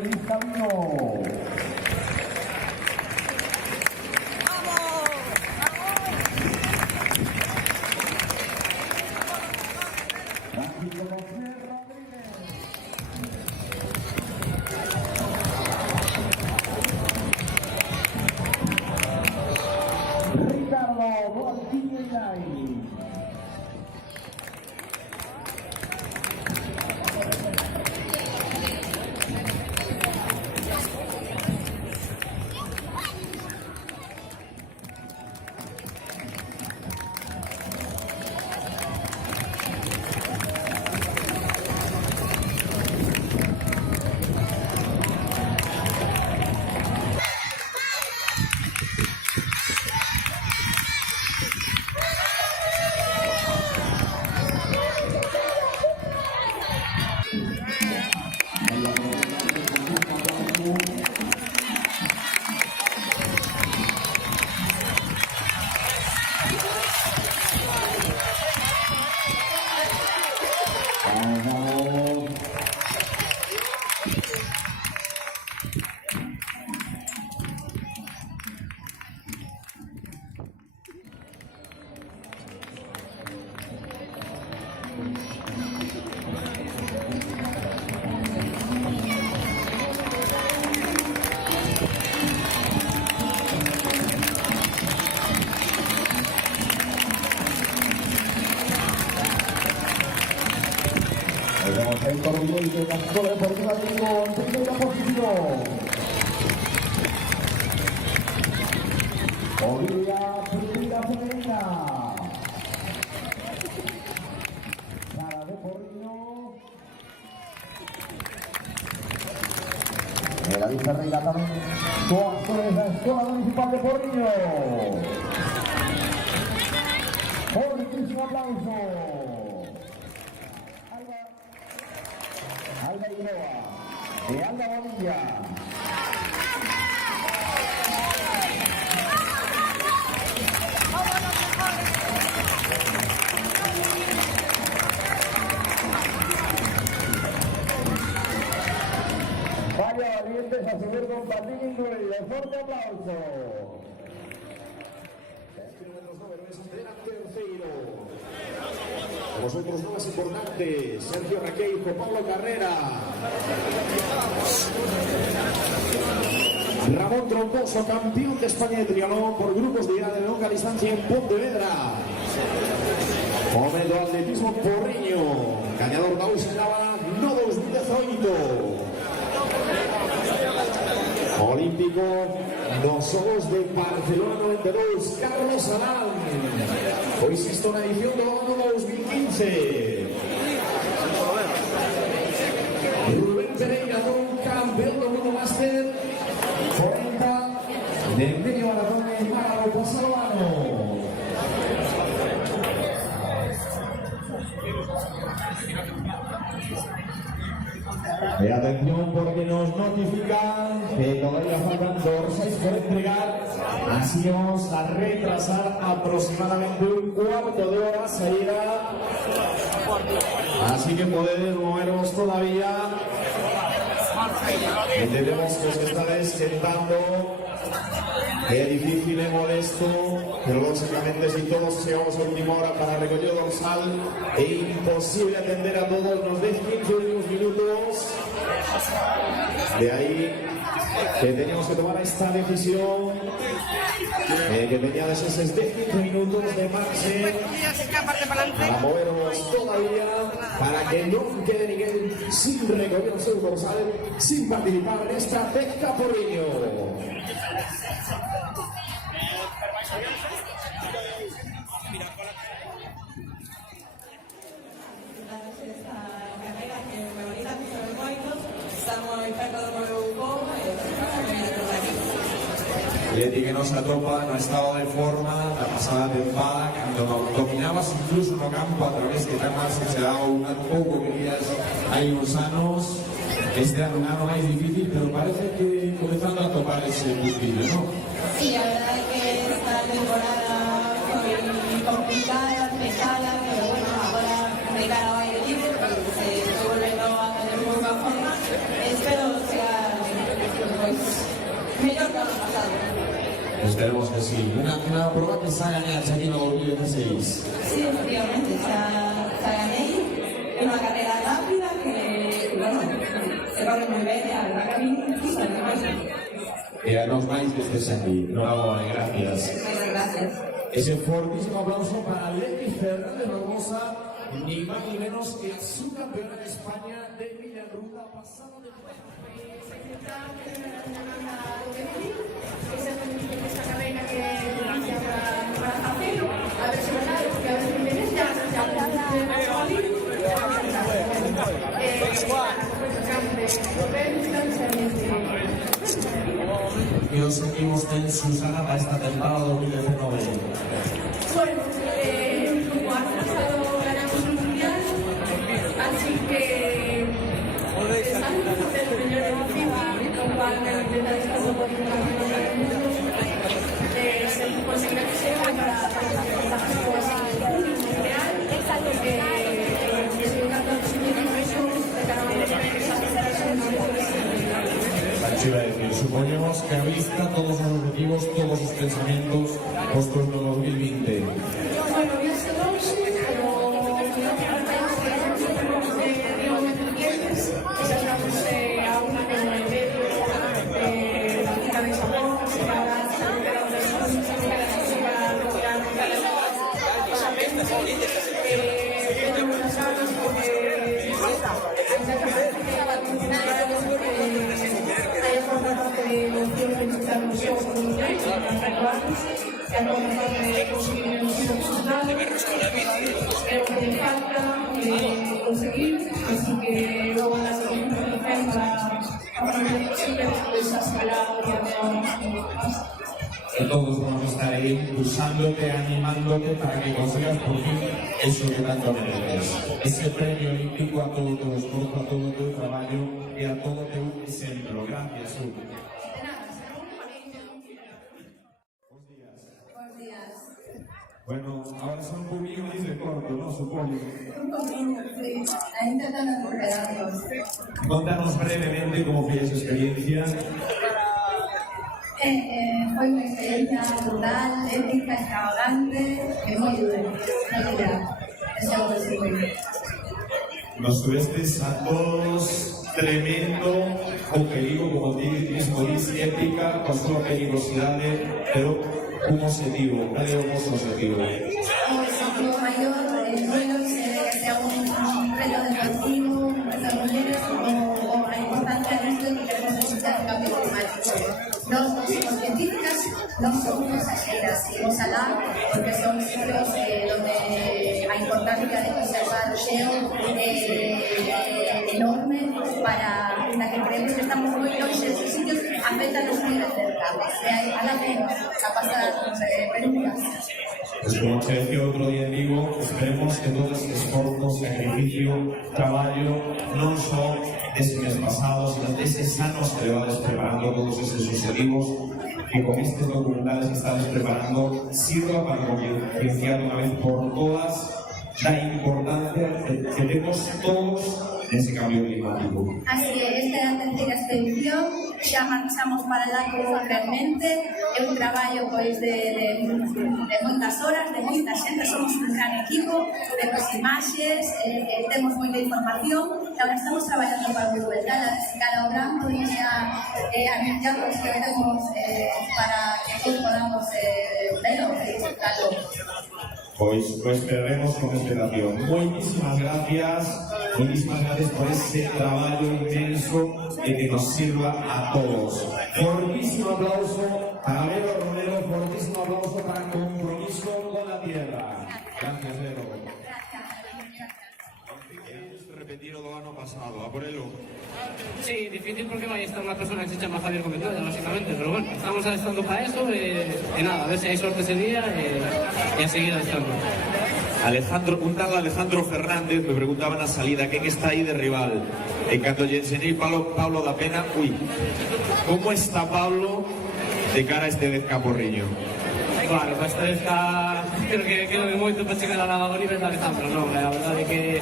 Vizcaíno. Ricardo Volquillo Inay. El Coronel de la Escuela Deportiva Vigo en primera posición. Olivia, primera femenina. Sara de Porriño. El Alicia Reina también. Coazones, la Escuela Municipal de Porriño. Fuertísimo aplauso. Alba Iroa, de Alba Bonilla. Vaya valientes a subir con Patín incluido. Fuerte aplauso. 3 kilómetros 9 delante tercero. Vosotros no más importantes, Sergio Raqueijo, Pablo Carrera, Ramón Troncoso, campeón de España de triatlón por grupos de ida de longa distancia en Pontevedra. Momento atletismo Porriño, gañador da Euskava no 2018. Olímpico los Ojos de Barcelona 92, Carlos Arán. Hoy existe una edición de Logano 2015. Rubén Pereira, campeón del mundo máster 40 del medio maratón en Málaga pasado año. Y atención porque nos notifican que todavía faltan dorsales por entregar, así vamos a retrasar aproximadamente un cuarto de hora salida, así que podéis moveros todavía. Entendemos que os estáis sentando, es difícil y molesto, pero lógicamente si todos llegamos a última hora para recoger dorsal, es imposible atender a todos, nos den 15 minutos. De ahí que teníamos que tomar esta decisión, que tenía de esos 15 minutos de margen para movernos todavía, para que no quede Miguel sin recoger su dorsal, sin participar en esta pesca Porriño. Leti que no se atopa, no ha estado de forma la pasada temporada, cuando dominabas incluso no campo a través de temas que se daba un pouco que días hai uns anos. Este ano é difícil, pero parece que comenzando a topar ese gustillo, ¿no? Sí, la verdad es que esta temporada fue complicada, pesada, pero bueno, ahora de cara a aire libre, porque se está volviendo a tener muy buena forma. Espero sea Esperemos que sí. Una prueba que salga en el Chakino 2016. Sí, efectivamente, xa ganei. É unha carrera rápida que, bueno, se corre moi ben, a verdad que a mí me gusta máis. E a nos máis que estés aquí. Bravo, gracias. Moitas gracias. Ese fortísimo aplauso para Leti Fernández Barbosa, ni más ni menos que subcampeona de España de Villarruta pasado de esa carrera que para hacerlo, a ver si van a ver, porque a veces me vienes ya y os seguimos en Susana para esta temporada 2019. Bueno, como año pasado ganamos el mundial, así que estamos haciendo el señor de FIFA, lo cual me intenta estar un poco se consigue que sea para la mundial, Iba a decir, suponemos que a vista todos los objetivos, todos los pensamientos puestos en 2020. bueno, ya se lo pero sacamos a una que no es la chica de Japón, que se ahora tengo unas ganas porque hay otra parte de los tíos que necesitan los juegos con los derechos que han comenzado a conseguir los resultados. Creo que me falta conseguir, así que luego a la siguiente edición para aprender siempre después a esperar Y todos vamos a estar ahí impulsándote, animándote para que consigas por fin eso que tanto mereces. Ese premio olímpico a todo tu esfuerzo, a todo tu trabajo y a todo tu ejemplo. Gracias, Ur. Buenos días. Bueno, ahora son un poquillo más de corto, ¿no? Supongo. Un poquito, sí. Ahí intentando recuperarnos. Contanos brevemente cómo fue esa experiencia. Fue una experiencia brutal, épica, extravagante y muy divertida. Eso es muy Nos tuviste a todos tremendo objetivo, como mismo dice, épica, con solo peligrosidades, pero un objetivo, un hermoso objetivo. El objetivo mayor, el duelo, que sea un reto deportivo, un reto de mujeres, o la importancia de esto que queremos necesitar un cambio climático. No somos científicas, no somos pasajeras, seguimos alá porque son sitios donde la importancia de conservar el geo es enorme para la que creemos que estamos muy lejos de esos sitios, afectan muy de cerca. A la menos, a pasar películas. Pues como te decía otro día en Vigo, esperemos que todo este esfuerzo, sacrificio, trabajo no son ese mes pasado, sino de esos años que llevas preparando todos esos objetivos que con estos documentales que estás preparando sirva para concienciar una vez por todas la importancia que tenemos todos en ese cambio climático. Así que esta é a terceira expedición, xa marchamos para lá realmente, é un traballo pois de moitas horas, de moita xente, somos un gran equipo, temos imaxes, temos moita información, e agora estamos traballando para Google, cara ao gran, podemos xa anunciar os que veremos para que todos podamos verlo e disfrutarlo. Pues esperaremos con esperación. Muchísimas gracias por ese trabajo inmenso y que nos sirva a todos. Fortísimo aplauso para Vero Romero, fortísimo aplauso para Compromiso con la Tierra. Gracias, Vero. Repetir o do ano pasado, a por elo. Sí, difícil porque vai estar unha persona que se chama Javier Comentalla, básicamente, pero bueno, estamos alistando para eso e nada, a ver se hai sorte ese día e a seguir alistando. Alejandro, un tal Alejandro Fernández me preguntaba na salida quen está aí de rival. E cando lle enseñei Pablo da Pena, como está Pablo de cara a este 10 Porriño? Claro, para esta vez creo que quedo moito para chegar ao nivel de Alejandro, non, a verdade é que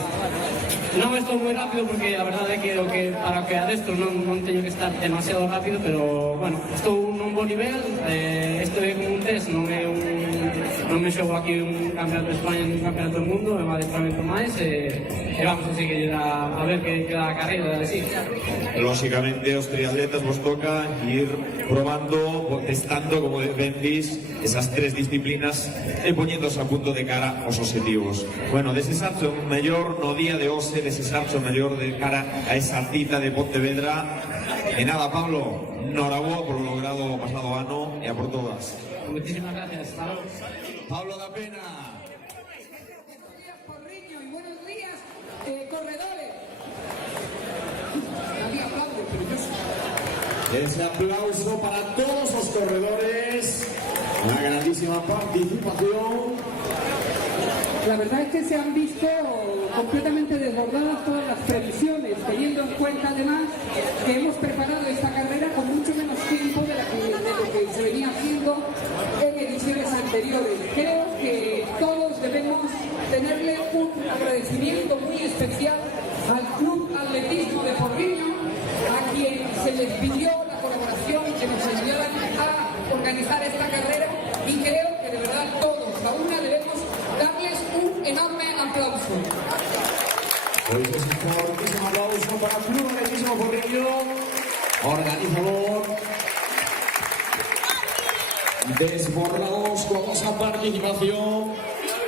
non estou moi rápido porque a verdade é que para que adestro non teño que estar demasiado rápido, pero bueno, estou non bo nivel, isto é como un test, non me xogo aquí un campeonato de España ni un campeonato do mundo, é un adestramento máis e vamos a seguir a ver que queda a carreira de sí. Lógicamente, os triatletas vos toca ir probando, testando, como ben dis, esas tres disciplinas e poñéndose a punto de cara aos objetivos. Bueno, desexarse o mellor no día de hoxe, desexarse o mellor de cara a esa cita de Pontevedra. E nada, Pablo, noraboa por lo logrado o pasado ano e a por todas. Muchísimas gracias. Hasta luego. Pablo da Pena. Buenos días, Porriño, y buenos días, corredores. Nadie aplaude, pero yo sí. Ese aplauso para todos los corredores. Una grandísima participación. La verdad es que se han visto completamente desbordadas todas las previsiones, teniendo en cuenta además que hemos preparado esta carrera con mucho menos tiempo de lo que se venía haciendo en ediciones anteriores. Creo que todos debemos tenerle un agradecimiento muy especial al Club Atletismo de Porriño, a quien se les pidió la colaboración, que nos ayudaran a organizar esta carrera, y creo que de verdad todos, a una, debemos darles un enorme aplauso. Pues es un fortísimo aplauso para el Club Atletismo Porriño, organizador. Desbordados con esa participación.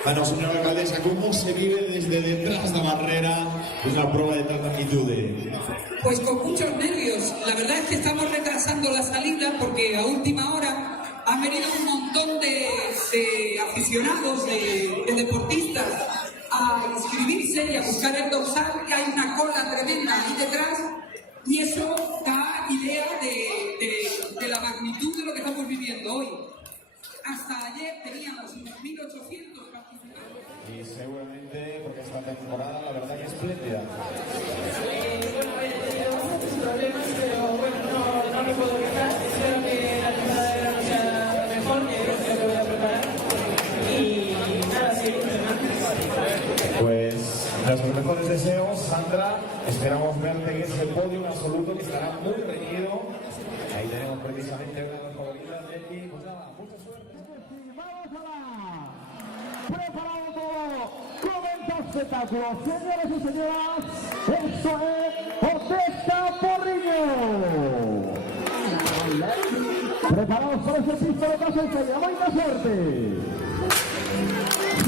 Bueno, señora alcaldesa, ¿cómo se vive desde detrás de la barrera una prueba de tal magnitud? Pues con muchos nervios. La verdad es que estamos retrasando la salida porque a última hora han venido un montón de aficionados, de deportistas, a inscribirse y a buscar el dorsal, que hay una cola tremenda ahí detrás, y eso da idea de la magnitud de lo que estamos viviendo hoy. Hasta ayer teníamos unos 1.800 participantes. Y seguramente, porque esta temporada la verdad que es espléndida. Bueno, he tenido muchos problemas, pero bueno, no me puedo quejar. Espero que la temporada no sea mejor, que es lo que voy a preparar. Y nada, seguir entrenando. Pues nuestros mejores deseos, Sandra. Esperamos verte en ese podio absoluto que estará muy reñido. Ahí tenemos precisamente una de las favoritas de aquí. Pues nada, mucha suerte. Preparado todo, comienza el espectáculo. Señores y señoras, esto es Orquesta Porriño. Preparados para ese pistoletazo y salida. ¡Mucha suerte!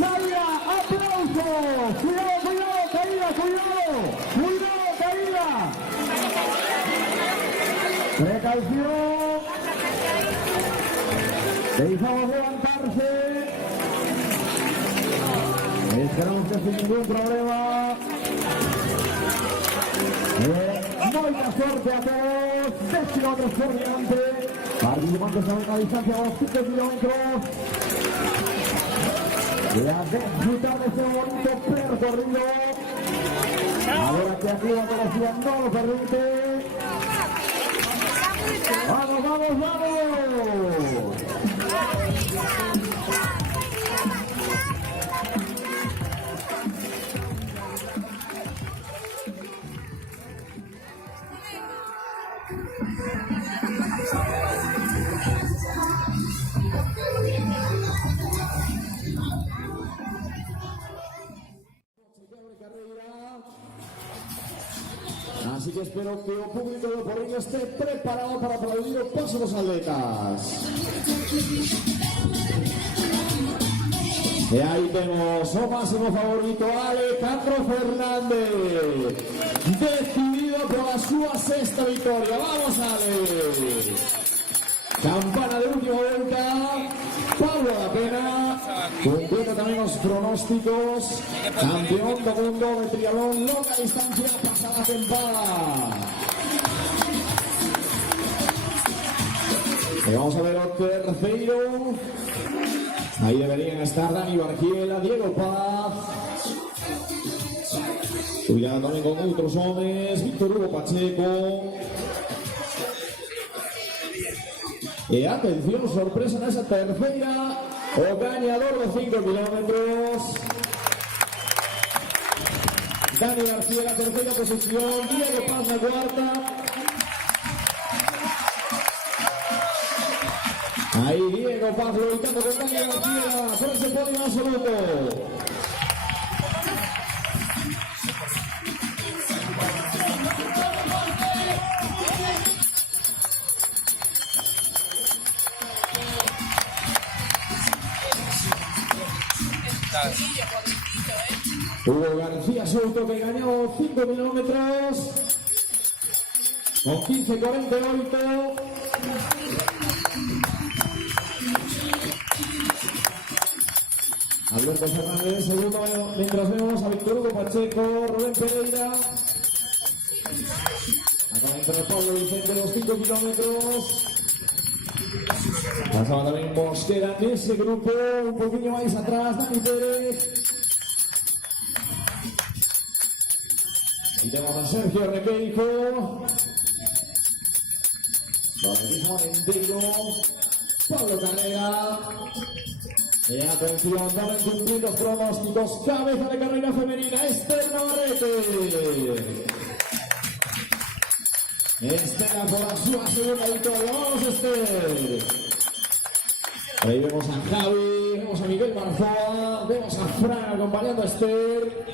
¡Salida! ¡Aplausos! ¡Cuidado, cuidado! ¡Caída, cuidado! ¡Cuidado, caída! ¡Precaución! Dejamos levantarse. Esperamos que sin ningún problema. Mucha suerte a todos. 10 kilómetros por delante. Participantes a una distancia de 5 kilómetros. Y a disfrutar de este bonito percorrido. Ahora que aquí la velocidad no lo permite. ¡Vamos, vamos, vamos! Así que espero que el público de Porriño esté preparado para aplaudir el paso de los atletas. Y ahí tenemos o máximo favorito, Alejandro Fernández, decidido por la súa sexta victoria. Vamos, Ale. Campana de última vuelta, Pablo da Pena, completa también los pronósticos, campeón do mundo de triatlón, longa distancia, pasada temporada. Y vamos a ver el tercero, ahí deberían estar Dani Bargiela, Diego Paz, cuidado también con otros hombres, Víctor Hugo Pacheco. Y atención, sorpresa en esa tercera, o ganador de 5 kilómetros. Dani García, la tercera posición, Diego Paz, la cuarta. Ahí Diego Pablo ubicando con Daniel García por ese podio absoluto. Hugo García Souto que ganó 5 kilómetros con 15:48. Alberto Fernández segundo, mientras vemos a Víctor Hugo Pacheco, Rubén Pereira. Acaba de entrar Pablo Vicente los 5 kilómetros. Pasaba también Mosquera en ese grupo, un poquillo más atrás, Dani Pérez. Y tenemos a Sergio Requeijo, Valerismo Entero, Pablo Carrera. Y atención, deben cumplir los pronósticos. Cabeza de carrera femenina, Esther Navarrete. Estela por la sua segunda victoria. Vamos, Esther. Ahí vemos a Javi, vemos a Miguel Marzoa, vemos a Fran acompañando a Esther.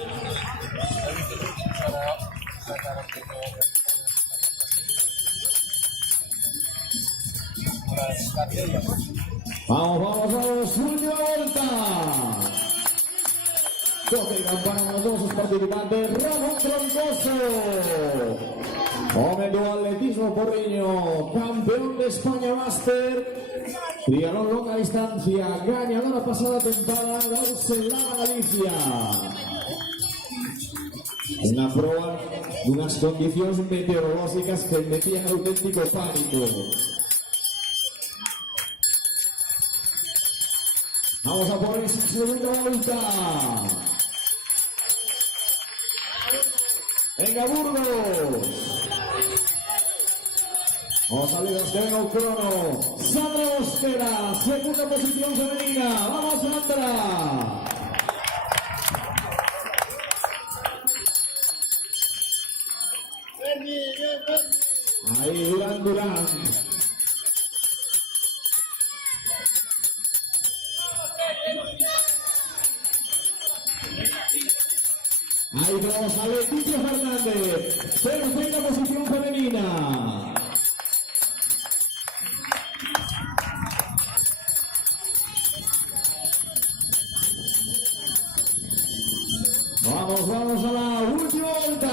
Vamos, última vuelta. Toque y campana con todos sus participantes. Ramón Troncoso. Momento atletismo Porriño, campeón de España Máster. Triatlón longa distancia, ganadora pasada temporada, Gauselama Galicia. Una prueba de unas condiciones meteorológicas que metían auténtico pánico. Vamos a por esa segunda vuelta. Venga, Burgos. Vamos a ver los que venga un crono. Sandra Mosquera, segunda posición femenina. Vamos, Sandra. Ahí Durán. Ahí tenemos a Leticia Fernández, tercera posición femenina. Vamos a la última vuelta.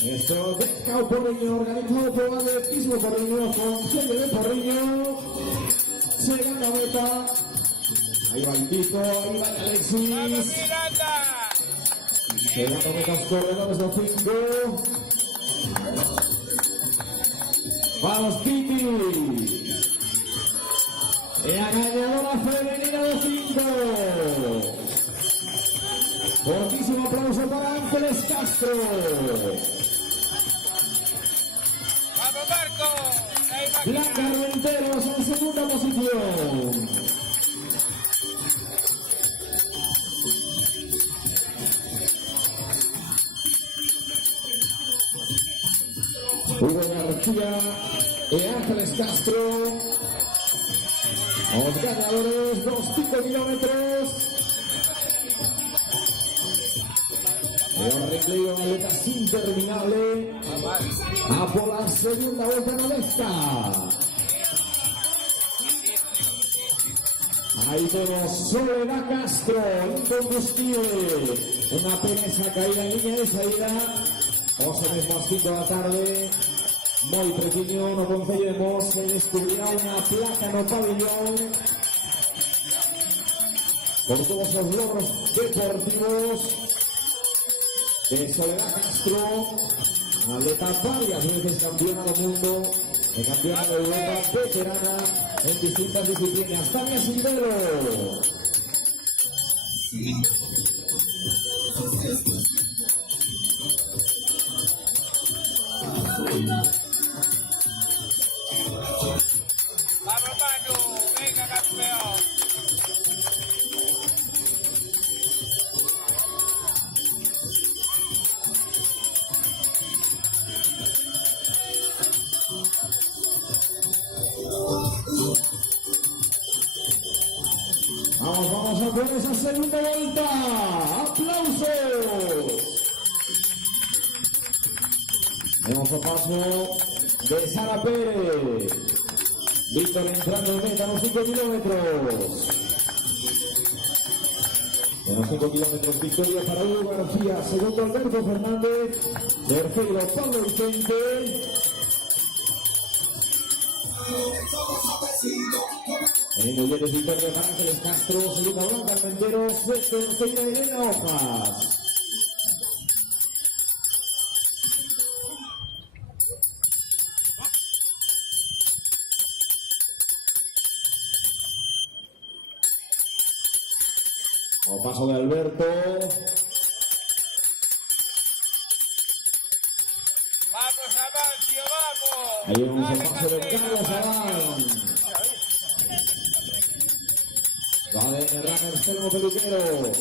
Esto de Scout Porriño, organizado por Atletismo Porriño, con serie de Porriño. Se gana meta. Ahí va el Tito, ahí va Alexis. Se gana meta los corredores de 5. Vamos, Titi. La ganadora femenina de 5. Fortísimo aplauso para Ángeles Castro. ¡Vamos, Marco! Blanca Renteros en segunda posición. Hugo García y Ángeles Castro. Los ganadores, los 5 kilómetros. El recreo de atletas interminable. A por la segunda vuelta novesta. Ahí tenemos Soledad Castro, incombustible. Una pena esa caída en línea de salida. Os mesmo ás 5 da tarde. Moi pequeño no Concello de Mos se descubrirá unha placa no pabellón por todos os logros deportivos de Soledad Castro, atleta varias veces campeona do mundo e campeona de Europa, veterana en distintas disciplinas. Tania Silvero. ¡Vamos, Manu! ¡Venga, campeón! pasa por esa segunda vuelta. ¡Aplausos! Vemos el paso de Sara Pérez. Víctor entrando en meta a los 5 kilómetros. En los 5 kilómetros, victoria para Hugo García. Segundo, Alberto Fernández. Tercero, Pablo Vicente. En Molleres, victoria para Ángeles Castro. Segunda, Blanca Armenteros. Tercera, Elena Hojas. O paso de Alberto. Vamos, Amancio, vamos. Ahí vemos el Dale, paso de Candela, Carlos Amancio. Abán. Va de Runners Telmo Peluqueros.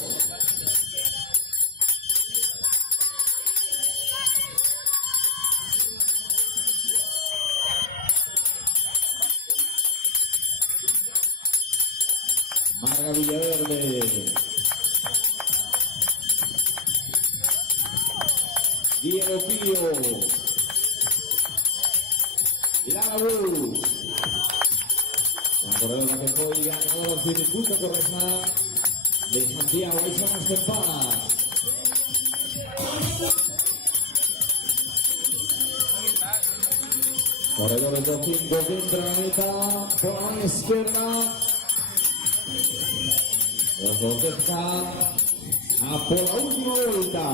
Marga Villaverde. Diego Pío. Lara Bus. La corredora que fue ganadora del circuito corresponde de Santiago. Ahí son las campanas. Corredores de 5 que entra a la meta por la izquierda. Los dos dejan a por la última vuelta.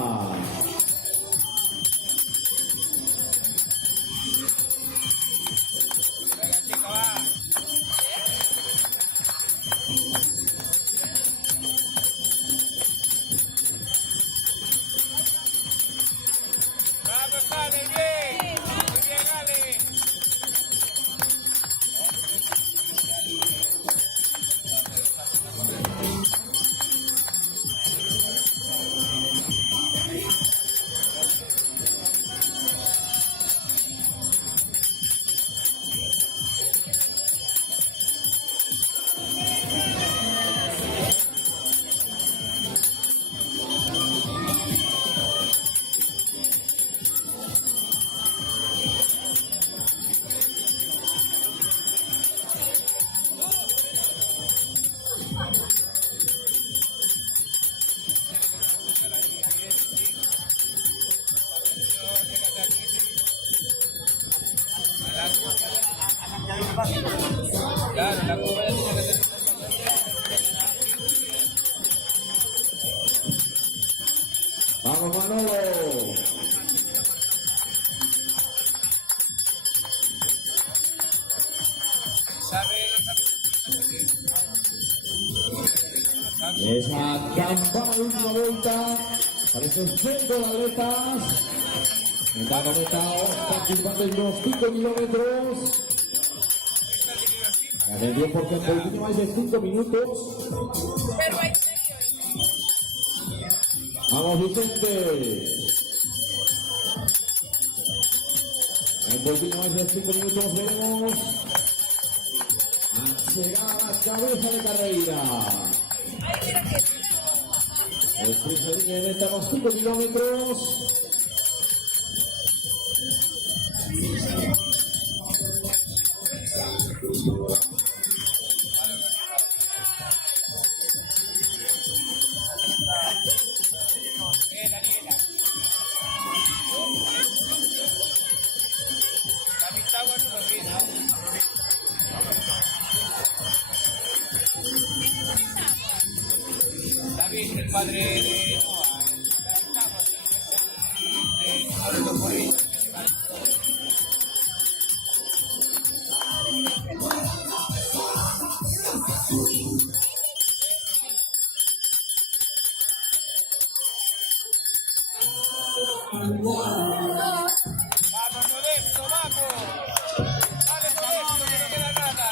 Venga, chico, va. Vamos, Ale, bien. Muy bien, Ale. Claro, la curva ya tiene que ser. Vamos, Manolo. Esa campana de última vuelta para esos 5 atletas. Meta con meta, participando en los 5 kilómetros. Atención porque el poquito más de 5 minutos. Vamos, Vicente. Un poquito más de 5 minutos veremos a llegar a la cabeza de carrera. El sprint de línea de meta, los 5 kilómetros. Daniela. La mitad, bueno, lo mira. David, el padre de Noah. Vamos, Modesto, vamos. Dale, Modesto, que no queda nada.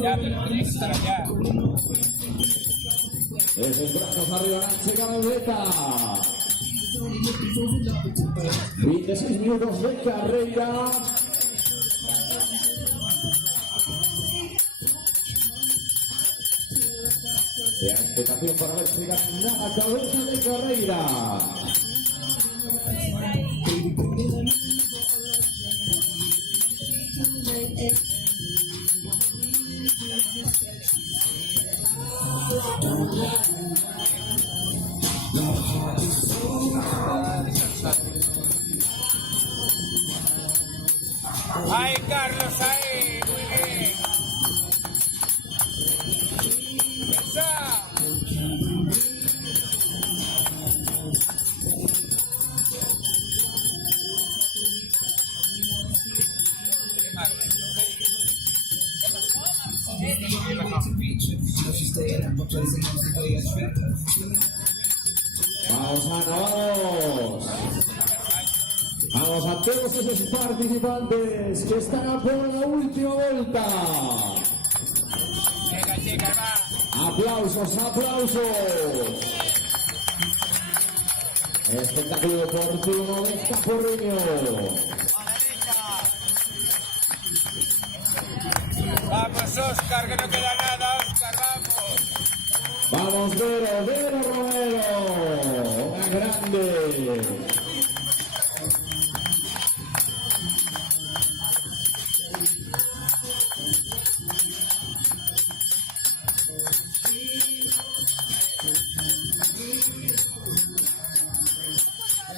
Ya, pero tiene que estar allá. Esos brazos arriba, Nancy Garaveta. 26 minutos de carrera. De expectación para ver si gana la cabeza de carrera. ¡Ahí, Carlos, ahí! ¡Muy bien! ¡Esa! Vamos, Ana, vamos. Vamos a todos esos participantes que están a por la última vuelta. Venga, chicas, va. Aplausos, aplausos. Espectáculo deportivo de Porriño. Vamos, Óscar, que no queda nada, Óscar, vamos. Vamos, Vero Romero. Una grande.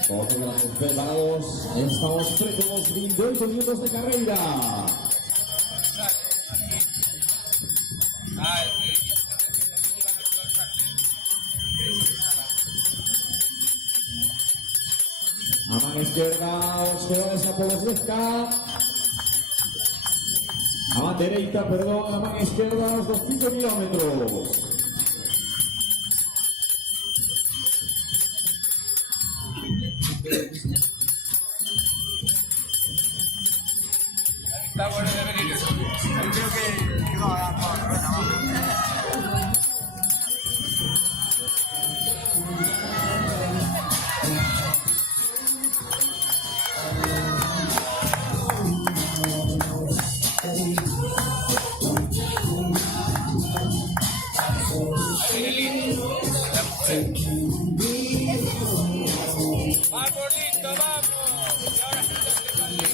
Todos preparados, estamos preparados, 28 minutos de carrera. A mano izquierda, os quedades a Polosleska. A mano derecha, perdón, a mano izquierda, los 200 kilómetros. Está bueno de venir. Yo creo que no va a dar Vamos, listo, vamos. Y ahora sí ya se va venga.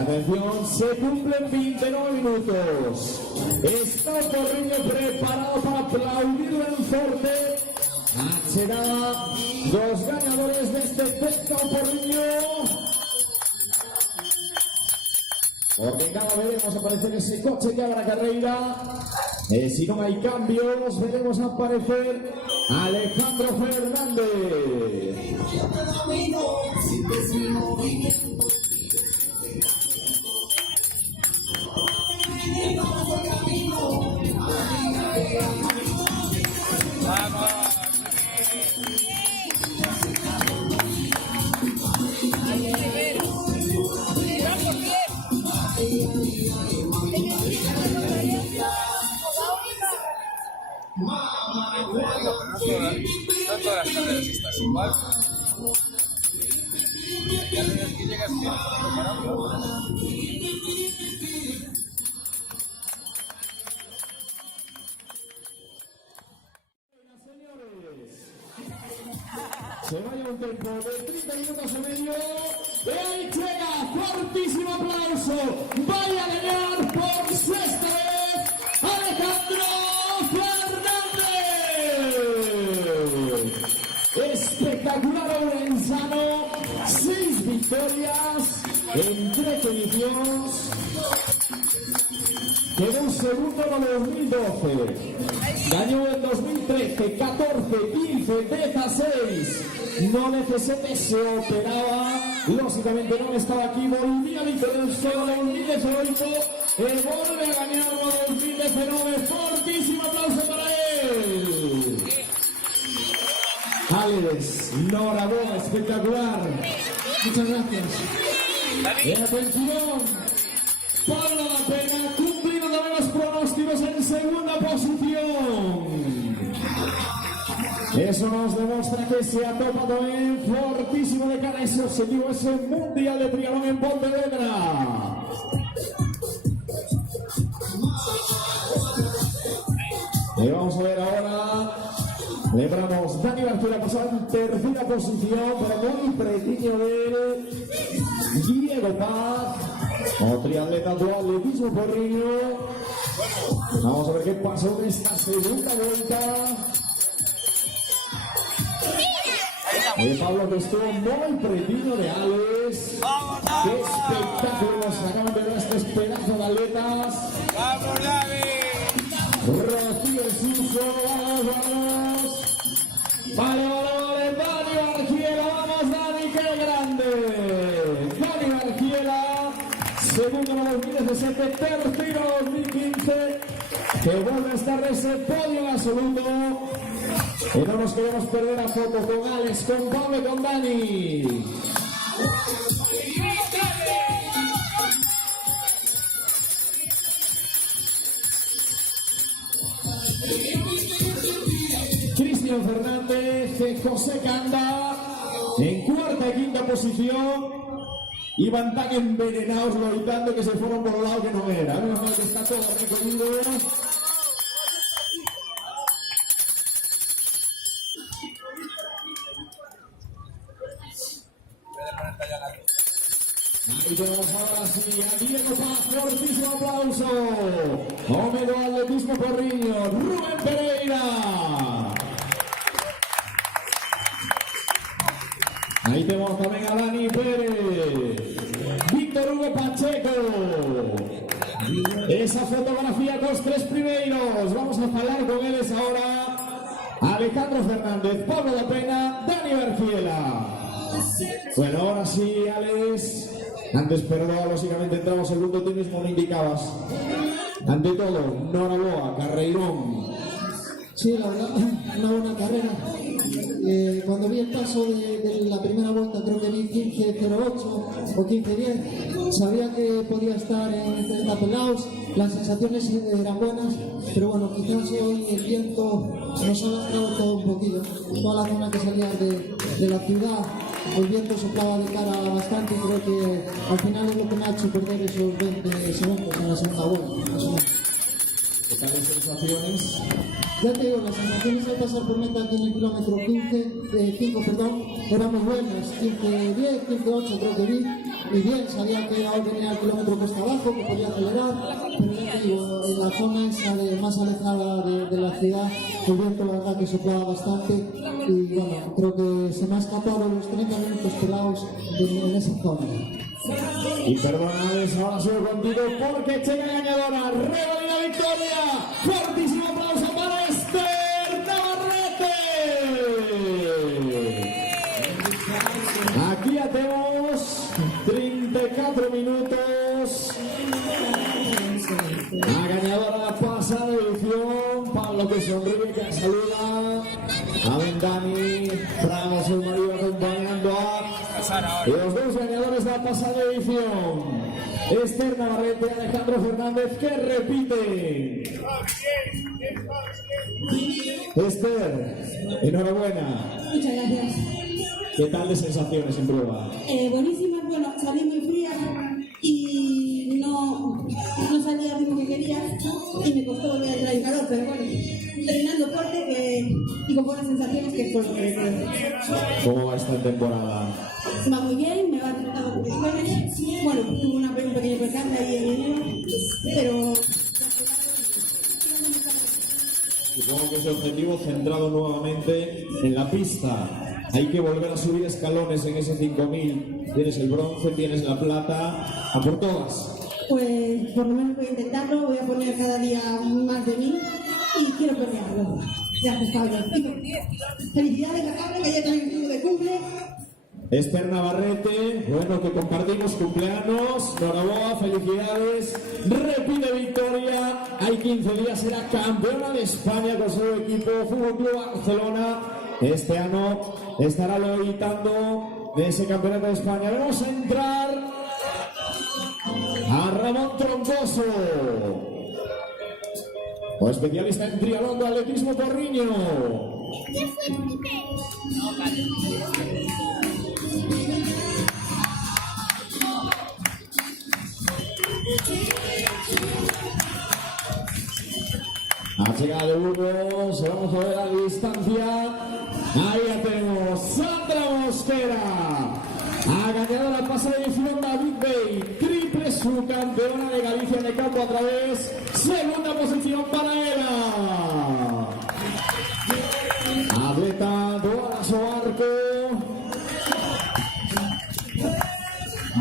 Atención, se cumplen 29 minutos. Está Porriño preparado para aplaudirlo en fuerte. Será los ganadores de este Pesca Porriño. Porque cada veremos aparecer ese coche que abra carrera. Si no hay cambios, veremos aparecer a Alejandro Fernández. No todas las carreras estás igual. Hay carreras que llegas bien, Se vaya un tiempo de 30 minutos y medio. Y ahí llega, fortísimo aplauso. Vaya a ganar por sexta vez Alejandro Fernández. Espectacular Orensano. 6 victorias en 13 ediciones. Quedó segundo en el 2012. Ganó en 2013, 14, 15, 16. No 17 se operaba. Lógicamente no estaba aquí. Volvía a diferencia en 2018. Vuelve a ganar en 2019. Fortísimo aplauso para él. Alex, enhorabuena, espectacular. Muchas gracias. Y atención, Pablo da Pena, cumplido también los pronósticos en segunda posición. demostra que se atopa tamén fortísimo de cara a ese objetivo, ese mundial de triatlón en Pontevedra. Y vamos a ver ahora, lembramos, Dani García pasó en tercera posición, pero muy preciso de Diego Paz, otro triatleta de atletismo porriño. Vamos a ver qué pasó en esta segunda vuelta. Oye, Pablo, que estuvo muy preciso de Alex. ¡Qué espectáculo! Se acaban de ver estos pedazos de atletas. ¡Vamos, David! Rocío Suso, vamos. Vale, Dani Argiela, vamos, Dani, qué grande. Dani Argiela, segundo en 2017, tercero 2015, que vuelve a estar ese podio absoluto. Y no nos queremos perder la foto con Alex, con Pablo y con Dani. Cristian Fernández, José Canda en cuarta y quinta posición. Iban tan envenenados loitando que se fueron por el lado que no era. Menos mal que está todo recogido. Ahí tenemos ahora sí a Diego Paz, fortísimo aplauso. Ómego Atletismo Porriño, Rubén Pereira. Ahí tenemos también a Dani Pérez, Víctor Hugo Pacheco. Esa fotografía con los tres primeros. Vamos a hablar con ellos ahora. Alejandro Fernández, Pablo da Pena, Dani García. Bueno, ahora sí, Alex. Antes, perdón, lógicamente entramos en el grupo, tú mismo me indicabas. Ante todo, Noraboa, Carreirón. Sí, la verdad, una buena carrera. Cuando vi el paso de la primera vuelta, creo que vi 15.08 o 15.10, sabía que podía estar en 30 pelados, las sensaciones eran buenas, pero bueno, quizás hoy el viento nos ha lastrado todo un poquito. Toda la zona que salía de la ciudad, el viento soplaba de cara bastante y creo que al final es lo que me ha hecho perder esos 20 segundos en la segunda vuelta. ¿Qué tal las sensaciones? Ya te digo, las sensaciones al pasar por meta aquí en el kilómetro 5, eran muy buenas, 15.10, 15.8 creo que vi, y bien, sabía que ahora venía el kilómetro cuesta abajo, que podía acelerar, pero ya te digo, en la zona esa más alejada de la ciudad, el viento la verdad que soplaba bastante, y bueno, creo que se me ha escapado los 30 minutos pelados en esa zona. Y perdonades, ahora sigo contigo porque llega ganadora, revalida victoria. Fortísimo aplauso para Esther Navarrete. Aquí ya tenemos 34 minutos. La ganadora pasa de edición. Pablo que sonríe, que saluda. A Dani, Ramos, el marido acompañando a los dos ganadores de la pasada edición. Esther Navarrete y Alejandro Fernández, que repiten. Esther, enhorabuena. Muchas gracias. ¿Qué tal de sensaciones en prueba? Buenísimas, bueno, salí muy fría y no salía al ritmo que quería y me costó volver a entrar en calor, pero bueno, terminando fuerte y con buenas sensaciones, que fue lo que quería. ¿Cómo va esta temporada? Va muy bien, me va tratando competiciones. Bueno, tuve un pequeño percance ahí en enero, pero... Supongo que ese objetivo centrado nuevamente en la pista. Hay que volver a subir escalones en ese 5000. Tienes el bronce, tienes la plata, a por todas. Pues por lo menos voy a intentarlo, voy a poner cada día más de mí y quiero pelearlo. Gracias, Pablo. Felicidades a Pablo, que ya también estuvo de cumple. Esther Navarrete, bueno, que compartimos cumpleaños. Noraboa, felicidades. Repite victoria. Hay 15 días, será campeona de España con su equipo Fútbol Club Barcelona. Este año estará levitando de ese campeonato de España. Vamos a entrar a Ramón Troncoso, o especialista en triatlón de atletismo porriño. Ha llegado Burgos, vamos a ver a distancia. Ahí ya tenemos Sandra Mosquera. Ha ganado la pasada edición David Bey, triple subcampeona de Galicia de campo a través. Segunda posición para ella. Atleta Dora Sobarco.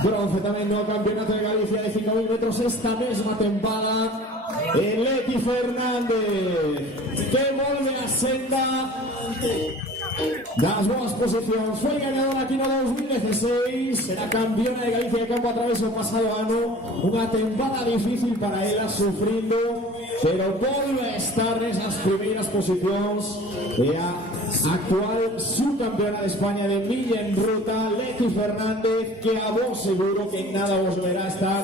Bronce también no campeonato de Galicia de 5.000 metros esta misma temporada. Leti Fernández, que vuelve a senda das boas posicións. Foi ganadora aquí no 2016, será campeona de Galicia de campo a través do pasado ano. Unha tempada difícil para ela, sufrindo, pero volve a estar nesas primeiras posicións. E a actual subcampeona de España de milla en ruta, Leti Fernández, que a vos seguro que en nada vos verá estar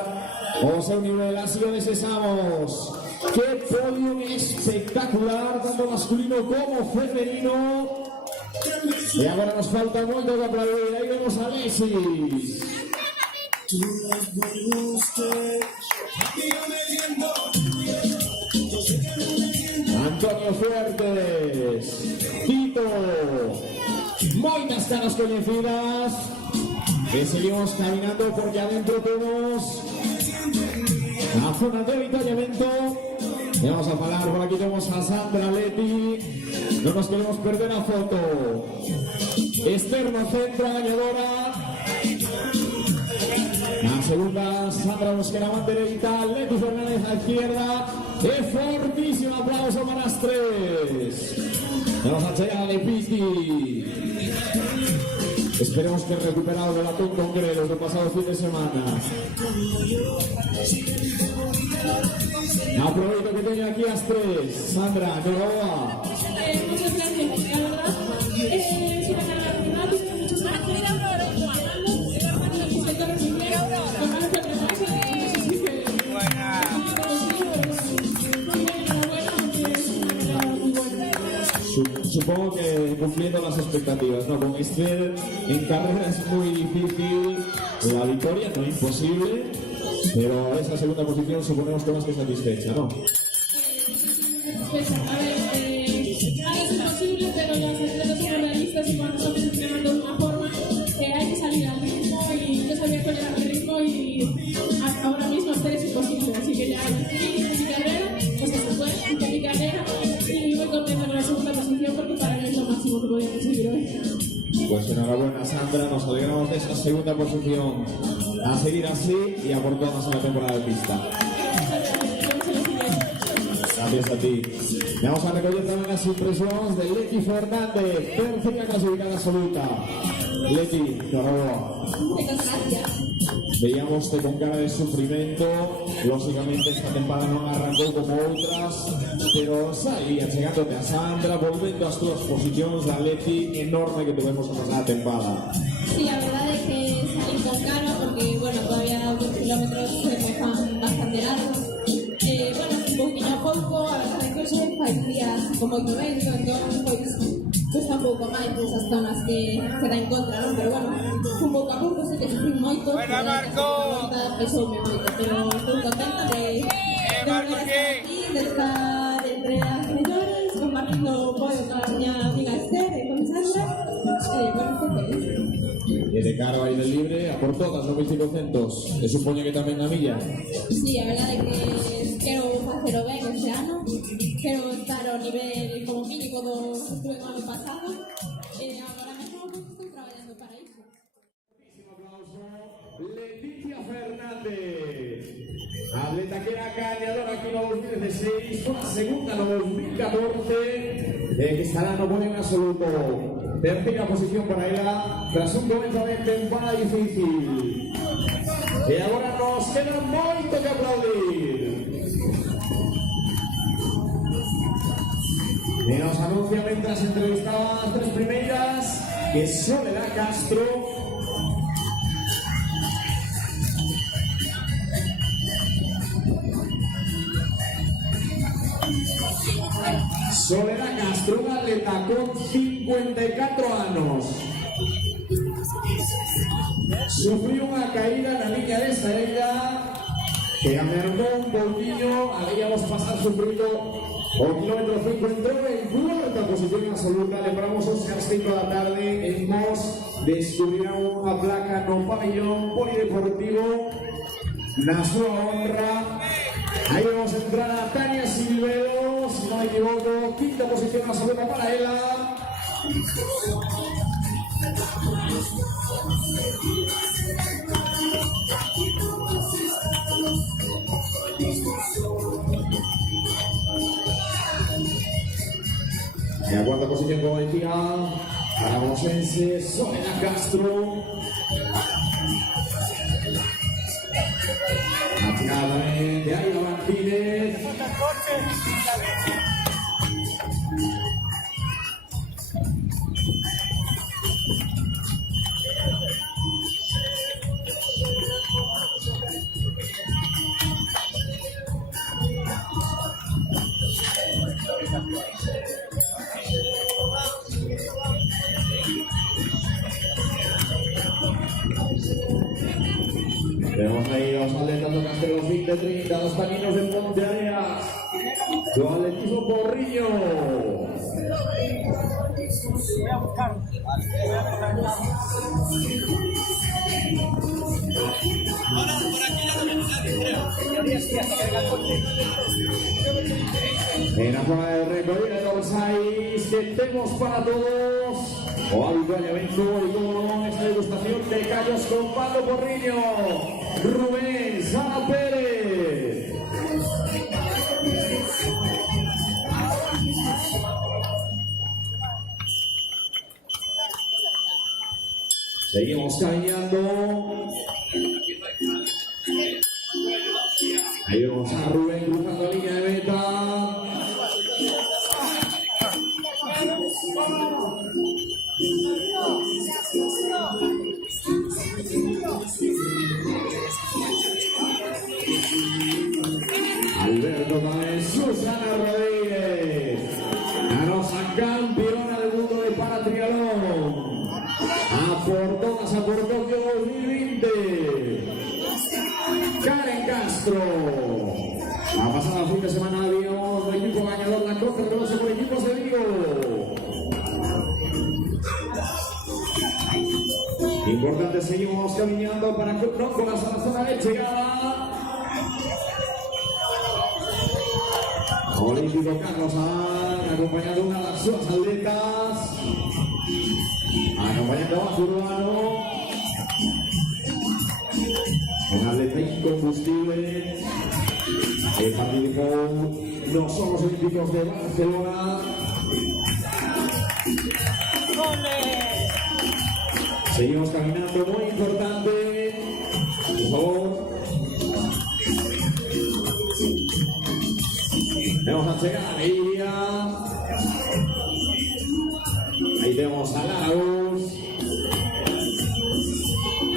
ao seu nivel. Así o desexamos. Que podium espectacular, tanto masculino como femenino. E agora nos falta moito que aplaudir. Aí vemos a Alexis. Antonio Fuertes, Tito, moitas caras coñecidas. E seguimos caminando porque adentro temos a zona de avituallamiento. E vamos a falar, por aquí tenemos a Sandra Leti. No nos queremos perder a foto. Externo centro, gañadora. La segunda, Sandra Mosquera banderita, Leti Fernández a izquierda. ¡Qué fortísimo aplauso para las tres! Tenemos a llegada de Piti. Esperemos que recuperado el atún con grelos del pasado fin de semana. Aprovecho que tengo aquí a las tres. Sandra, ¿qué va? Muchas gracias, la verdad. Es una carrera rápida, muchas gracias. Supongo que cumpliendo las expectativas, ¿no? Con Esther en carrera es muy difícil, la victoria no es imposible, pero esa segunda posición suponemos que más que satisfecha, ¿no? Pues, a ver, nada es imposible, pero los atletas son realistas y cuando estamos entrenando de una forma, hay que salir al ritmo y yo sabía cuál era el ritmo y ahora mismo hacer es imposible, así que ya hice mi carrera, pues eso fue, hice mi carrera y muy contenta con la segunda posición porque para mí es lo máximo que podía conseguir hoy. Pues enhorabuena, Sandra, nos alegramos de esa segunda posición. A seguir así y a por todas en la temporada de pista. Gracias a ti. Vamos a recoger también las impresiones de Leti Fernández, tercera clasificada absoluta. Leti, enhorabuena. Muchas gracias. Veíamoste con cara de sufrimiento, lógicamente esta temporada no arrancó como otras, pero seguía llegándote a Sandra, volviendo a tus posiciones, la Leti enorme que tuvimos en esa temporada. Sí, la verdad es que salí con cara porque, bueno, todavía los kilómetros se están bastante largos. Bueno, un poquinho a pouco, a verdade que hoxe fai días con moito vento, entón, pois, custa un pouco máis desas zonas que dá en contra, non? Pero, bueno, un pouco a pouco, sei que sufrí moito, Buena, Marco! pesoume moito, pero estou contenta de volver a estar aquí, de estar entre as mellores, compartindo o poio con a miña amiga Esther e con Sandra, bueno, estou feliz. E de cara ao aire libre, a por todas, 9.500, que supone que tamén na milla. Sí, a verdade é que quero facer o ben este ano, quero estar ao nivel como mínimo do que estuve no ano pasado, e agora mesmo estou traballando para iso. Leticia Fernández, atleta que era gañadora aquí no 2016, fue la segunda no 2014, que estará no podio en absoluto. Tercera posición para ela, tras un comienzo de temporada difícil. E agora nos queda moito que aplaudir. E nos anuncia mientras entrevistaba as tres primeiras que Soledad Castro, Soledad Castro, una atleta con 54 años. Sufrió una caída en la línea de salida que amermó un poquillo. Habíamos pasado sufrido o kilómetro 5, entró en cuarta posición absoluta. Le paramos a las 5 de la tarde en Mos. Descubrieron una placa no pabellón polideportivo. La su honra. Ahí vamos a entrar a Tania Silveros, si no me equivoco, quinta posición absoluta para ella. En la cuarta posición, como decía, para Mosense, Soledad Castro. De Aida Martínez. Vemos ahí los atletas de Castelo 2030, los taquinos de Ponteareas, su atletismo Porriño. En la zona de recorrido de Dorsais que tenemos para todos. O habitualmente, y como no, esta degustación de callos con Pablo Porriño, Rubén Sara Pérez. Seguimos caminando. Ahí vemos a Rubén cruzando la línea de meta. Alberto también, Susana Rodríguez, ganosa campeona del mundo de paratriatlón. Aportó por Tokio 2020. Karen Castro. La pasada fin de semana vimos el equipo ganador la Copa Bronce por equipos de Vigo. Importante, seguimos caminando para con la zona de llegada. Olímpico Carlos Adán, acompañando a una de sus atletas, acompañando a Urbano, un atleta incombustible que participó en los Juegos Olímpicos de Barcelona. Seguimos caminando, muy importante, por favor. Vamos a llegar a Lidia. Ahí tenemos a Lagos,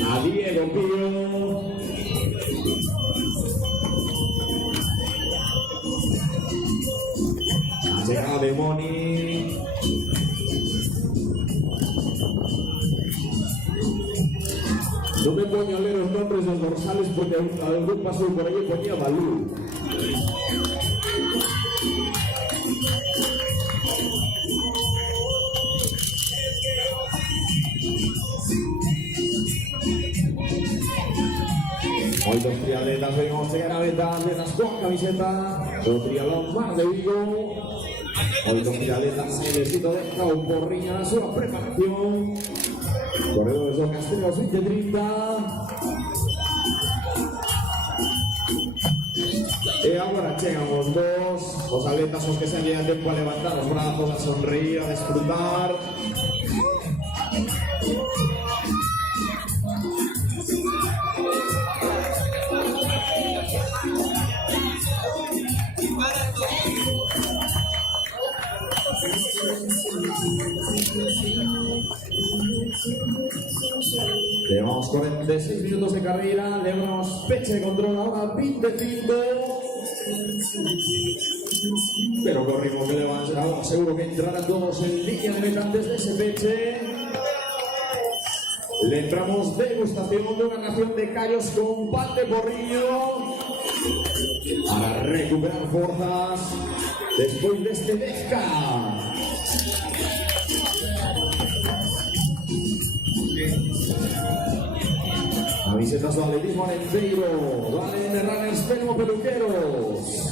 a Diego Pío, ha llegado de Moni. No me pongo a leer los nombres de los dorsales porque algún paso por ahí ponía Balú. Hoy dos triatletas venimos a llegar a meta de las con camiseta, los triatlón Mar de Vigo. Hoy dos triatletas en el sitio de Raúl Porriño, su preparación. Corredores de Castellos 2030. Y ahora llegamos dos atletas los que se han llegado tiempo a levantar los brazos, a sonreír, a disfrutar. Llevamos 46 minutos de carrera, le damos fecha de control ahora 25. Pero corrimos que le van, seguro que entrarán todos en línea de meta antes de ese peche. Le entramos degustación de una ración de callos con pan de porrillo para recuperar fuerzas después de este desca. Camisetas de atletismo Alenteiro, Valen de Runners Pelmo Peluqueros.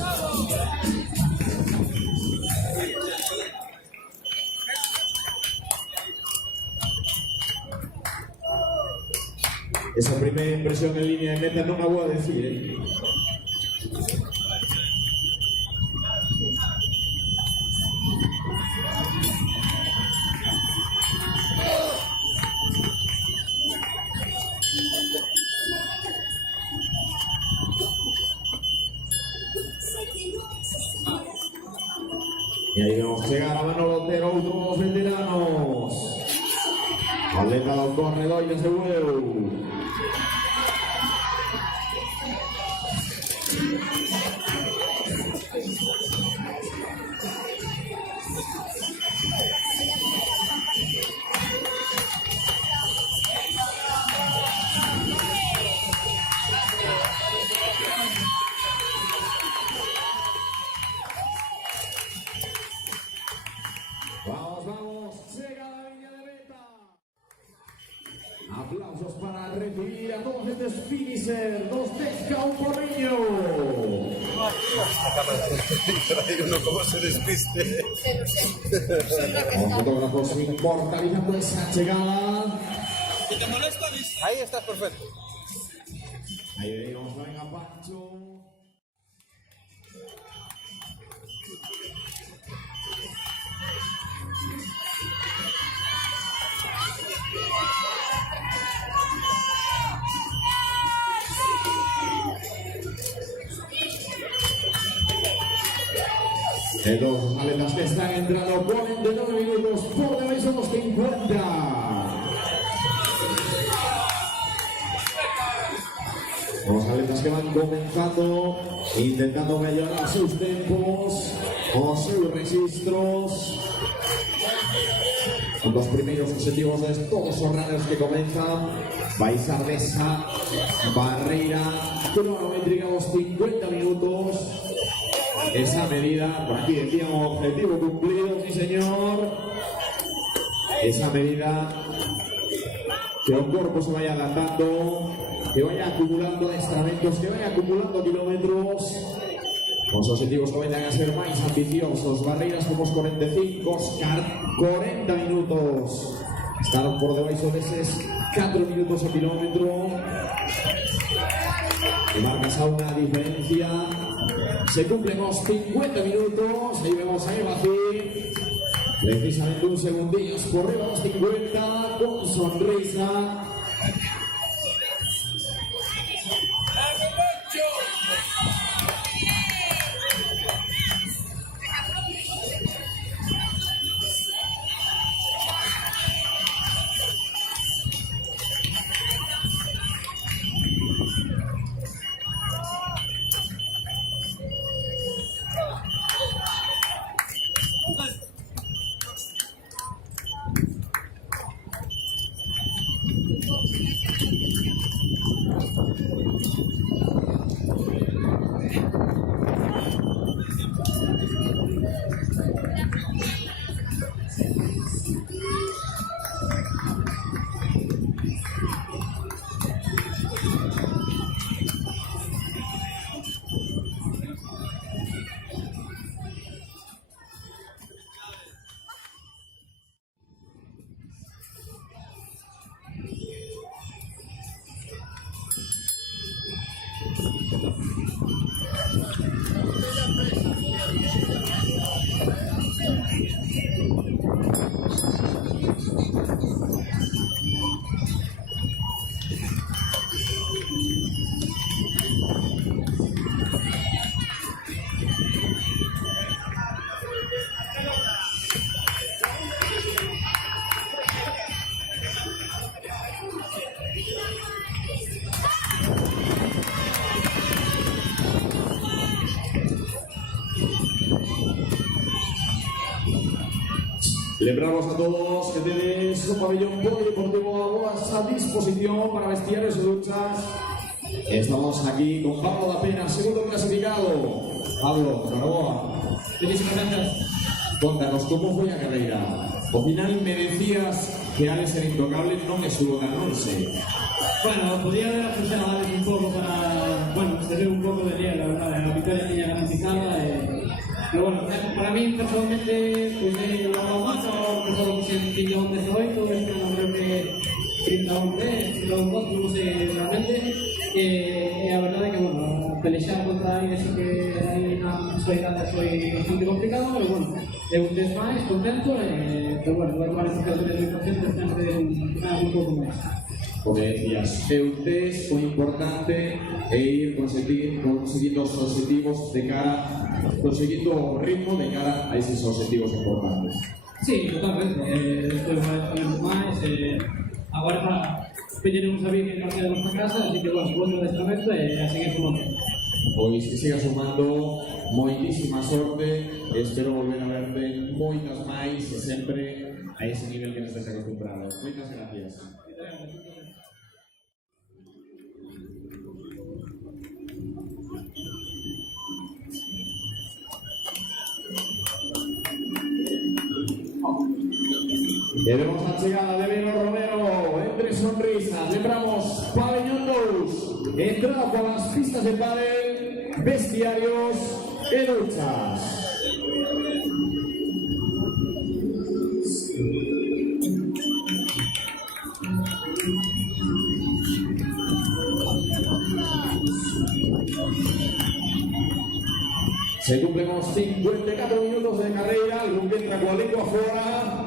Esa primera impresión en línea de meta no me voy a decir, Y ahí vemos llegar a Manolo Otero, otros veteranos. Atleta del corredor de Segueu. Vamos, llega la línea de meta. Aplausos para recibir a todos estos finisher, dos Desca, un porrillo. ¿Cómo se despiste? Los fotógrafos inmortalizando esa llegada. Ahí estás perfecto. Ahí venimos, venga Pancho. De dos atletas que están entrando 49 minutos, por debajo somos 50. Los atletas que van comenzando, intentando mejorar sus tempos o sus registros. Son los primeros objetivos de todos los runners que comienzan. Baixar de esa barrera cronométrica los 50 minutos. Esa medida, por aquí decíamos, objetivo cumplido, sí señor. Esa medida que el cuerpo se vaya adaptando, que vaya acumulando adestramentos, que vaya acumulando kilómetros. Los objetivos comienzan a ser más ambiciosos. Barreras como los 45, 40 minutos. Están por debajo de esos 4 minutos o kilómetro. Que marcas a una diferencia. Se cumplen los 50 minutos. Ahí vemos a Evacir. Precisamente un segundillo por arriba de los 50. Con sonrisa. Lembramos a todos que tenéis un pabellón polideportivo a vuestra disposición para vestiarios y duchas. Estamos aquí con Pablo da Pena, segundo clasificado. Pablo, enhorabuena. Muchísimas gracias. Contanos, ¿cómo foi a carreira? Ao final me decías que Alex era intocable, non me subo ganarse. Bueno, podría haber ajustado a Alex un poco para, bueno, se ve un poco de día, la verdad, la victoria tenía garantizada. Pero bueno, para mí personalmente, pues he logrado más, ahora empezó en 18, este no creo que 31, 32, no sé realmente. A verdade é que, bueno, pelexar contra aí así que aí na súa idade foi bastante complicado, pero bueno, é un test máis, contento, pero bueno, vai tomar esta categoría de 1000% sempre un pouco máis. Como decías, é un test moi importante e ir conseguindo os objetivos de cara, conseguindo o ritmo de cara a esos objetivos importantes. Sí, totalmente. Despois vai tomar máis, agora para pedir un sabía que parte de nuestra casa, así que bueno, supongo de estamento e a seguir sumando. Pois que siga sumando, moitísima sorte, espero volver a verte moitas máis e sempre a ese nivel que nos estás acostumbrado. Moitas gracias. E vemos a chegada de Beno Romero entre sonrisas. Lembramos pabellón 2, entrada por las pistas de pádel, vestiarios e duchas. Se cumplen os 54 minutos de carreira, algún que entra coa lengua fora.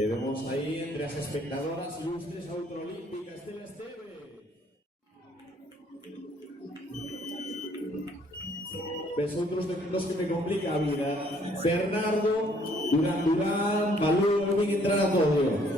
Vemos aí entre as espectadoras ilustres a outra olímpica, Estela Esteve. Ves outros dos que me complica a vida. Bernardo, Durán, Balú, eu vin entrar a todo.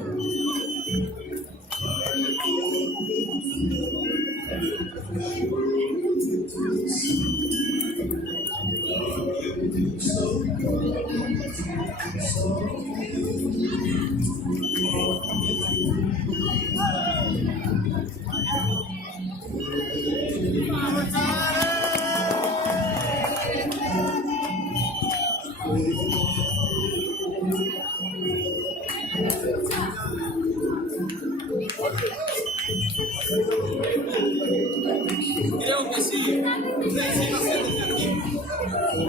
Creo que sí, sí va a ser desde aquí.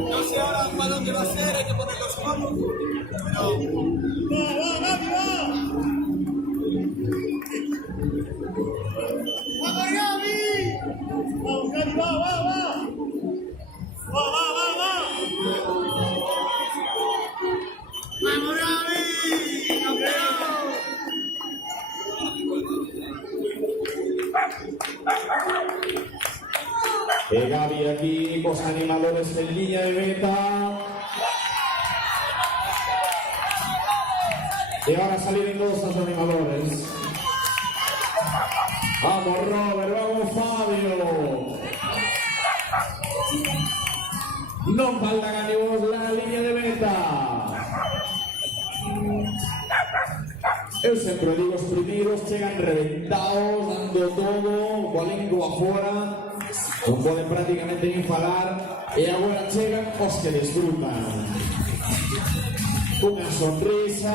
No sé ahora para dónde va a ser, hay que poner los ojos, pero... ¡Va, Gaby, va! ¡Vamos, Gaby! ¡Vamos, Gaby, va! ¡Vamos, Gaby! ¡Campeón! Gaby aquí, los animadores en línea de meta. Y ahora salen todos los animadores. Vamos Robert, vamos Fabio. No falta ganemos la línea de meta. Eu sempre digo, os primeiros chegan reventados, dando todo, coa lengua fora, non poden prácticamente nin falar, e agora chegan os que desfrutan. Unha sonrisa,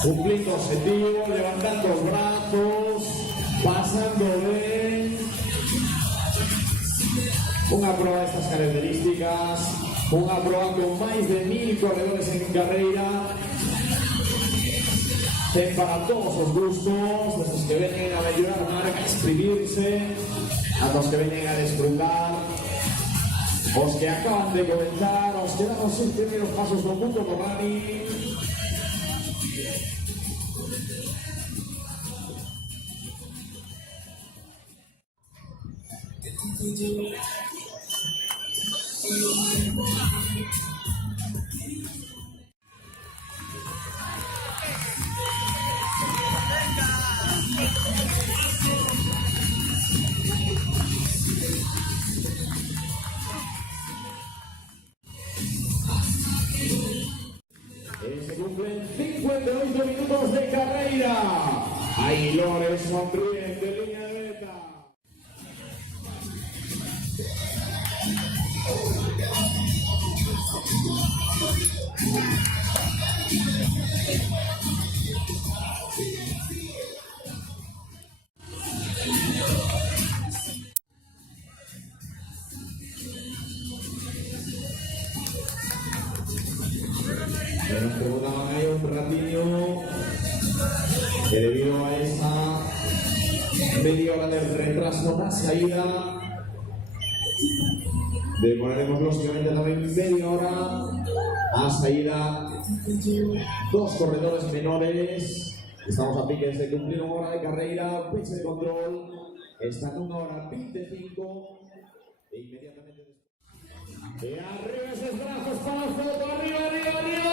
cumplindo objetivos, levantando os brazos, pasando ben. Unha proba destas características, unha proba con máis de 1000 corredores en carreira. Ten para todos os gustos, desde os que veñen a mellorar a marca, a inscribirse, a los que veñen a desfrutar. Os que acaban de comenzar, os quedamos 6 primeros pasos con Punto Corrani. Se cumplen 58 minutos de carrera. Aguilores sonríen de línea de meta. Nos preguntaban ahí un ratillo que debido a esa media hora de retraso la salida demoraremos lógicamente también media hora a salida 2 corredores menores. Estamos a piques de cumplir 1 hora de carrera, pitch de control, están en 1 hora 25 e inmediatamente después. Y arriba esos brazos para la foto, arriba, arriba, arriba.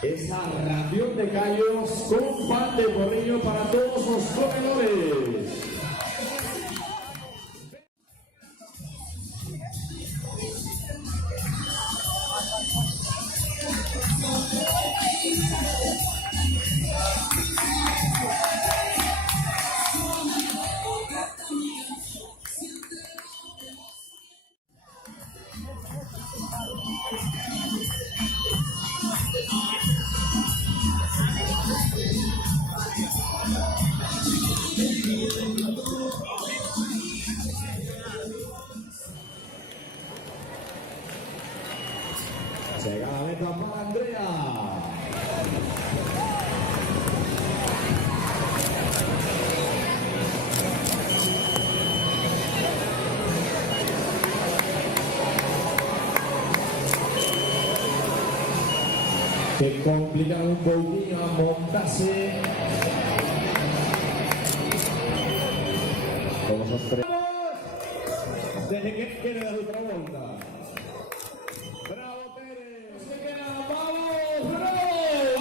Esa ración de callos con pan de borrillo para todos los corredores. Llega la meta para Andrea. Que complica un poquito a montarse. Vamos a esperar. Desde que quiere dar otra vuelta. ¡Bravo, Pérez! ¡Se queda! ¡Vamos! ¡Bravo!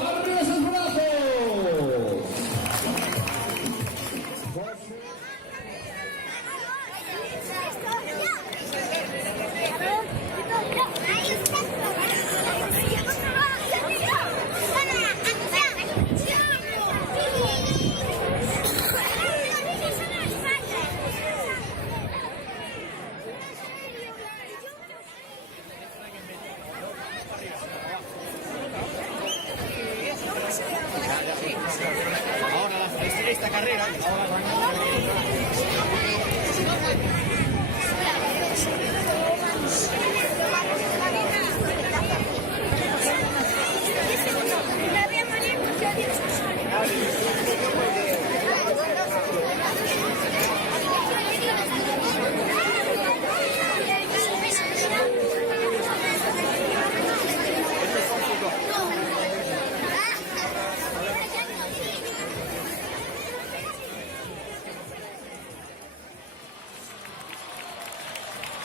¡Arriba esos brazos! Esta carrera.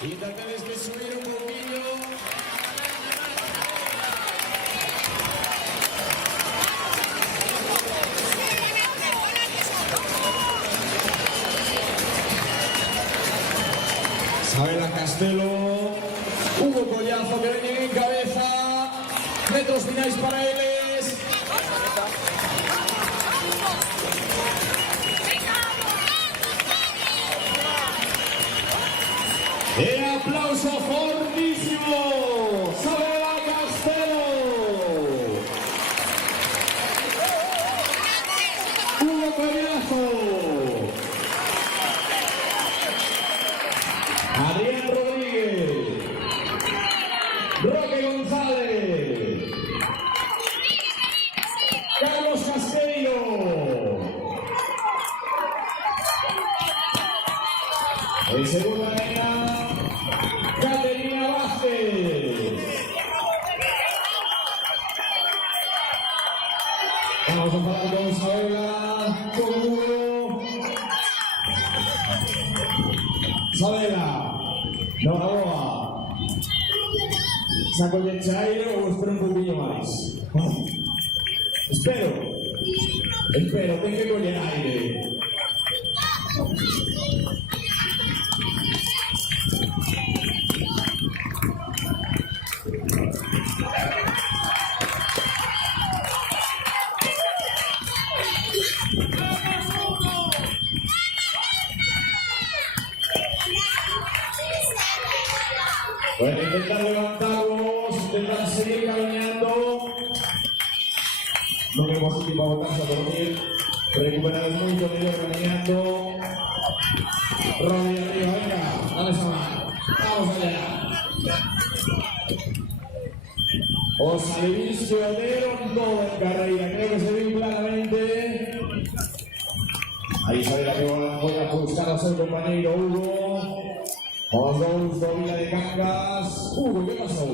Y tienes que subir un poquillo. Isabela Castelo, Hugo Collazo que viene en cabeza, metros finales para ellos. ¡El aplauso fortísimo! ¡Isabela Castelo! ¡Hugo Collazo! En segunda línea, Caterina Vázquez. Vamos a parar con Sabela, con Hugo. Sabela, Noraboa. Saco de Chairo o espero un poquillo más. Espero, tengo que coger aire. Pueden intentar levantarlos, intentar seguir caminando. No tenemos tiempo a botarse a dormir. Recuperar el muy sonido caminando. Rodilla arriba, venga, dale esa mano. Vamos allá. Os dieron todo en carrera, creo que se ve claramente. Ahí sale la que voy a buscar a su compañero Hugo. Os dous domina de Cangas. Hugo, ¿qué pasó?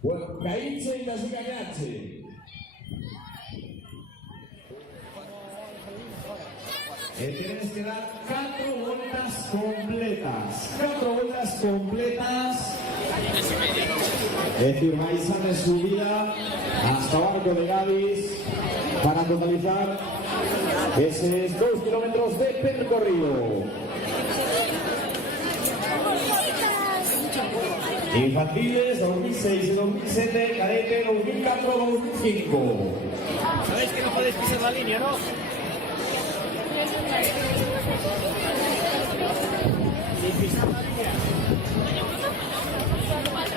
Bueno, caíche y la siga cañache. Tienes que dar 4 vueltas completas. 4 vueltas completas. Es decir, vais a de subida hasta Barco de Gadis para totalizar esos 2 kilómetros de percorrido. Infantiles 2006 y 2007, cadete 2004-2005. Sabéis que no podéis pisar la línea, ¿no?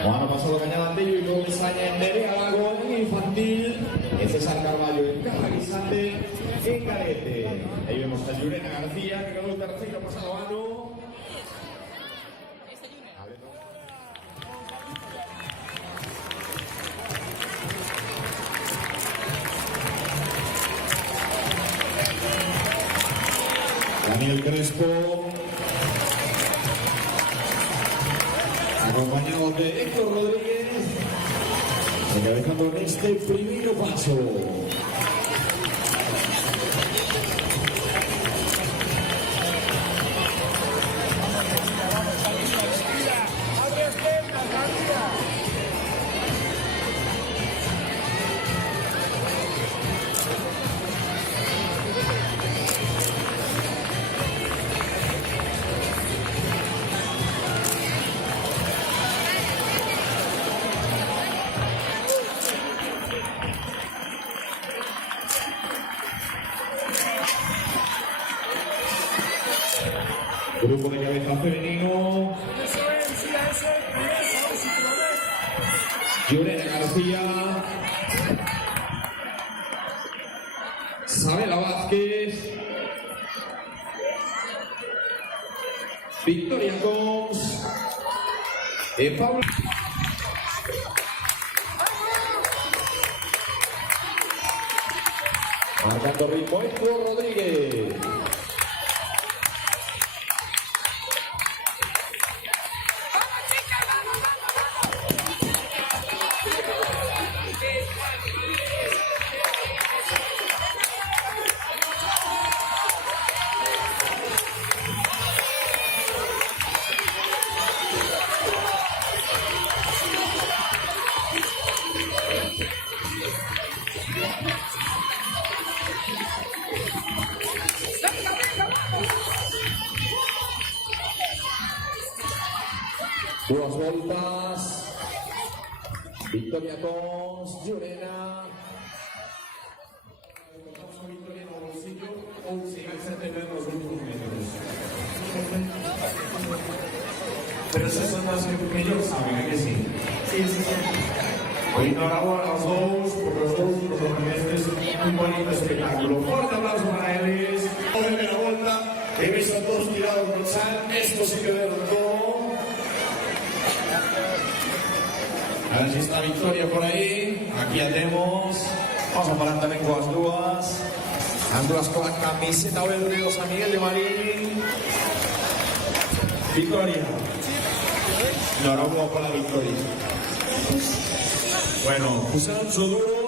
Bueno, pasado Cañada Antillo y luego Mesaña en Nerea Lago, en infantil, en César Carballo, en Carraguisante, en Carete. Ahí vemos a Llurena García, que quedó tercero pasado ano. Daniel Crespo, acompañado de Héctor Rodríguez, encabezando en este primer paso. Grupo de cabeza femenino. Llurena García. Sabela Vázquez. Victoria Cons. Pablo. Marcando ritmo Héctor Rodríguez. Duas voltas. Victoria Cons, Llurena. Victoria no bolsillo o sigáis a tener los últimos metros. Pero esos son más que ellos saben, ¿a que sí? Sí. Hoy enhorabuena a los dos, porque los dos nos ofrecen un bonito espectáculo. Fuerte aplauso para ellos. Joven la vuelta, he visto a todos tirados con sal, esto sí que derrotó. A ver si está Victoria por ahí. Aquí ya tenemos. Vamos a parar también con las dudas. Andulas con la camiseta verde de San Miguel de Marín. Victoria. Enhorabuena por la victoria. Bueno, pusieron su duro.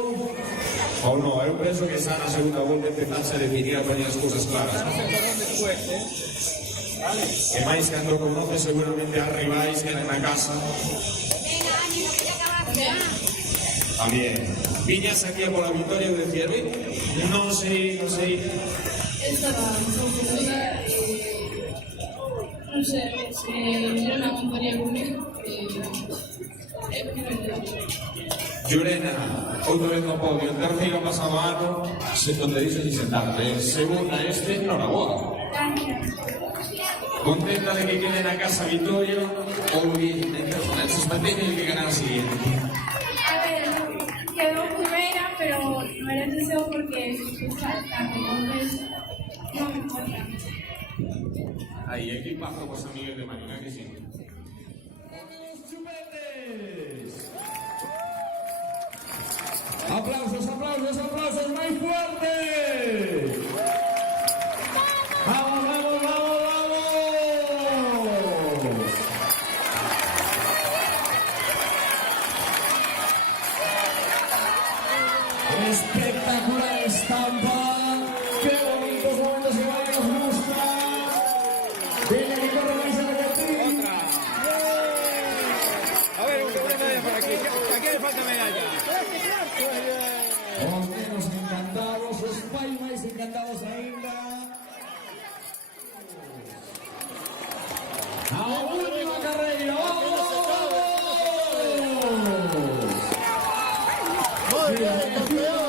O no, eu penso que esa na segunda volta empezarse a definir a poner as cousas claras. E máis cando conoce seguramente a rivais que na casa. También. Viñas aquí por la victoria de decir, non sei. Estaba confundida non sei, se Llorena contaría conmigo Llorena, outro vez no podio, terceiro pasado ano, donde dice sin sentarte, segunda enhorabuena. Contenta de que quede na casa victoria ou bien, se mantiene el que gana el siguiente. A ver, quedó primera, pero no era el deseo porque entonces no me importa. Ahí, equipazo por San Miguel de Marín, que sí. Aplausos, aplausos, aplausos más fuertes. Vamos, vamos, vamos, vamos. Espectacular estampa. Qué bonitos momentos que van nos muestra. Venga, que corre más a la Otra. A ver, un medalla por aquí. Aquí le falta medalla. Os menos encantados, os pais máis encantados ainda. A última carreira, vamos! Muy bien, campeón.